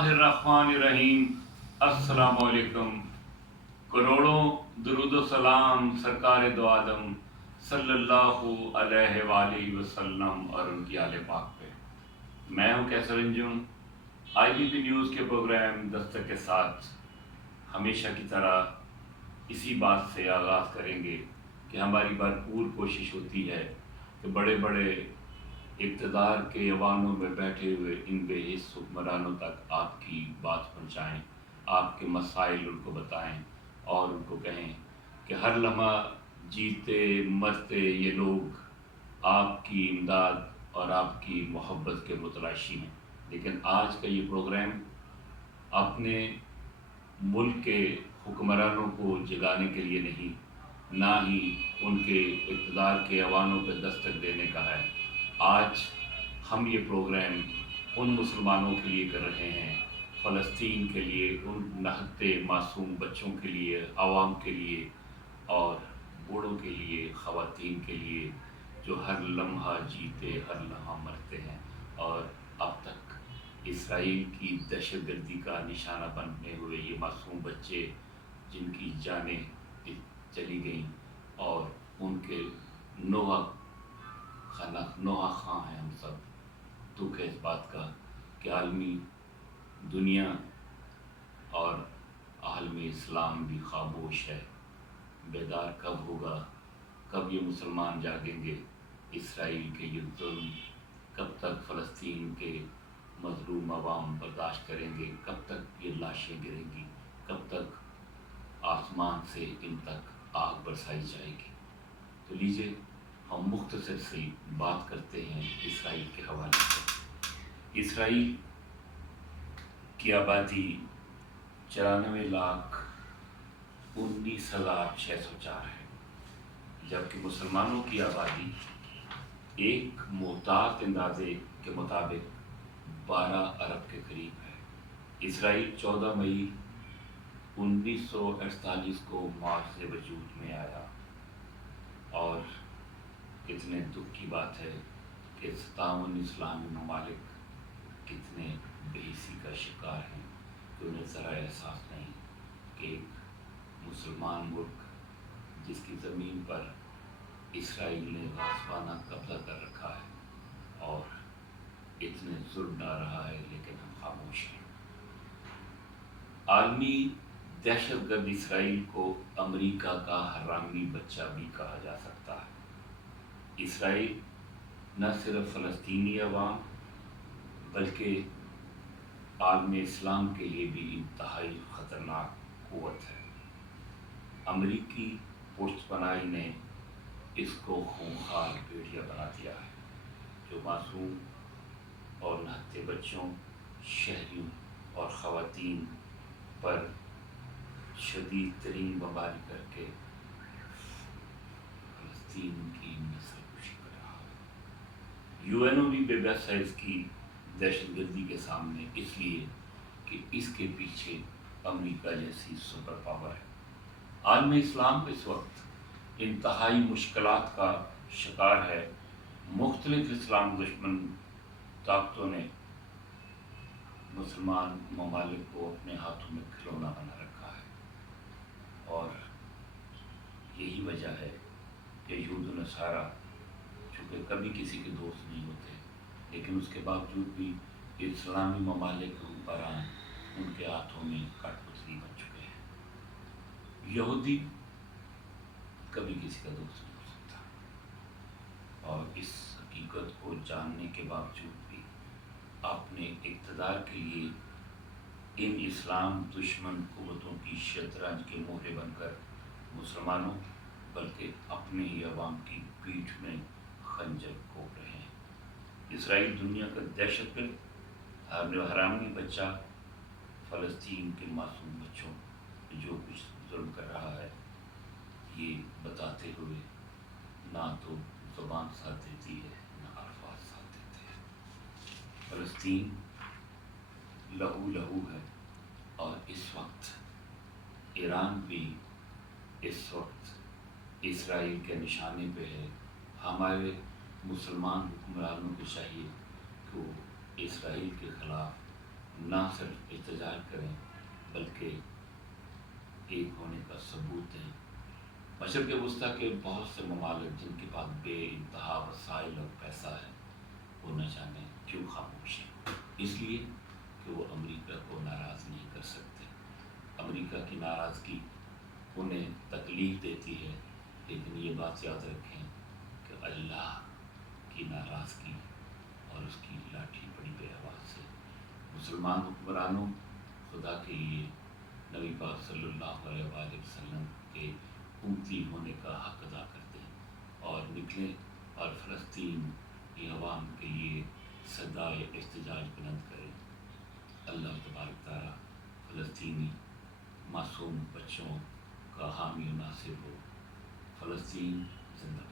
बिस्मिल्लाहिर्रहमानिर्रहीम। अस्सलाम वालेकुम। करोड़ों दुरूद व सलाम सरकार दो आदम सल्लल्लाहु अलैहि वसल्लम और उनकी आले पाक पे। मैं हूं कैसर अंजुम। IBP न्यूज़ के प्रोग्राम दस्तक के साथ हमेशा की तरह इसी बात से आगाज़ करेंगे कि हमारी भरपूर कोशिश होती है कि बड़े बड़े इक़्तिदार के ऐवानों में बैठे हुए इन बेहिस हुक्मरानों तक आपकी बात पहुँचाएँ, आपके मसाइल उनको बताएँ और उनको कहें कि हर लम्हा जीते मरते ये लोग आपकी इमदाद और आपकी मोहब्बत के मुतलाशी हैं। लेकिन आज का ये प्रोग्राम अपने मुल्क के हुक्मरानों को जगाने के लिए नहीं, ना ही उनके इक़्तिदार के ऐवानों पर दस्तक देने का है। आज हम ये प्रोग्राम उन मुसलमानों के लिए कर रहे हैं, फ़लस्तीन के लिए, उन नहते मासूम बच्चों के लिए, आवाम के लिए और बूढ़ों के लिए, ख़वातीन के लिए जो हर लम्हा जीते हर लम्हा मरते हैं और अब तक इसराइल की दहशतगर्दी का निशाना बनने हुए ये मासूम बच्चे जिनकी जानें चली गईं और उनके नोहा खां हैं। हम सब दुख है इस बात का कि आलमी दुनिया और आलमी इस्लाम भी खामोश है। बेदार कब होगा, कब ये मुसलमान जागेंगे, इसराइल के ये जुल्म कब तक फ़लस्तीन के मज़लूम अवाम बर्दाश्त करेंगे, कब तक ये लाशें गिरेंगी, कब तक आसमान से इन तक आग बरसाई जाएगी। तो लीजिए हम मुख्तसर से बात करते हैं इसराइल के हवाले से। इसराइल की आबादी 94,19,604 है, जबकि मुसलमानों की आबादी एक मोहतात अंदाजे के मुताबिक 12 अरब के करीब है। इसराइल 14 मई 1948 को मार्च से वजूद में आया और कितने दुख की बात है कि 57 इस्लामी ममालिक कितने बेहिसी का शिकार हैं कि उन्हें ज़रा एहसास नहीं कि एक मुसलमान मुल्क जिसकी ज़मीन पर इसराइल ने गासबाना कब्ज़ा कर रखा है और इतने जुल्म डाल रहा है, लेकिन हम खामोश हैं। आलमी दहशतगर्द इसराइल को अमेरिका का हरामी बच्चा भी कहा जा सकता है। इसराइल न सिर्फ फ़लस्तीनी अवाम बल्कि आलम इस्लाम के लिए भी इंतहाई ख़तरनाक क़ुव्वत है। अमरीकी पुष्तपनाही ने इसको खूंखार भेड़िया बना दिया है जो मासूम और नहते बच्चों, शहरियों और ख़वातीन पर शदीद तरीन बमबारी करके फ़लस्तीन की नस्लकुशी कर रहा है। UNO भी बेबस है इसकी दहशतगर्दी के सामने, इसलिए कि इसके पीछे अमेरिका जैसी सुपर पावर है। आलम इस्लाम इस वक्त इंतहाई मुश्किलात का शिकार है। मुख्तलिफ इस्लाम दुश्मन ताकतों ने मुसलमान ममालिक को अपने हाथों में खिलौना बना रखा है और यही वजह है कि यहूद नसारा चूँकि कभी किसी के दोस्त नहीं होते, लेकिन उसके बावजूद भी इस्लामी ममालिक के हुक्मरान उनके हाथों में कठपुतली बन चुके हैं। यहूदी कभी किसी का दोस्त नहीं हो सकता और इस हकीकत को जानने के बावजूद भी अपने इक़्तिदार के लिए इन इस्लाम दुश्मन कुव्वतों की शतरंज के मोहरे बनकर मुसलमानों बल्कि अपने ही अवाम की पीठ में खंजर घोंप रहे हैं। इसराइल दुनिया का दहशतगर्द हरामी बच्चा फ़लस्तीन के मासूम बच्चों जो कुछ जुल्म कर रहा है, ये बताते हुए ना तो ज़ुबान साथ देती है ना अल्फाज साथ देते हैं। फ़लस्तीन लहू लहू है और इस वक्त ईरान भी इस वक्त इसराइल के निशाने पे है। हमारे मुसलमान हुक्मरानों को चाहिए कि वो इसराइल के ख़िलाफ़ نہ صرف احتجاج کریں بلکہ ایک ہونے کا ثبوت دیں۔ مشرق وسطیٰ کے بہت سے ممالک جن کے پاس بے انتہا وسائل اور پیسہ ہے وہ نہ جانے کیوں خاموش ہیں، اس لیے کہ وہ امریکہ کو ناراض نہیں کر سکتے۔ امریکہ کی ناراضگی انہیں تکلیف دیتی ہے، لیکن یہ بات یاد رکھیں کہ اللہ کی ناراضگی اور اس کی لاٹھی بڑی بے آواز ہے۔ مسلمان حکمرانوں خدا کے لیے نبی پاک صلی اللہ علیہ وآلہ وسلم کے امتی ہونے کا حق ادا کرتے ہیں اور نکلیں اور فلسطین کی عوام کے لیے صدائے احتجاج بلند کریں۔ اللہ تبارک تعالیٰ فلسطینی معصوم بچوں کا حامی و ناصر ہو۔ فلسطین زندہ باد۔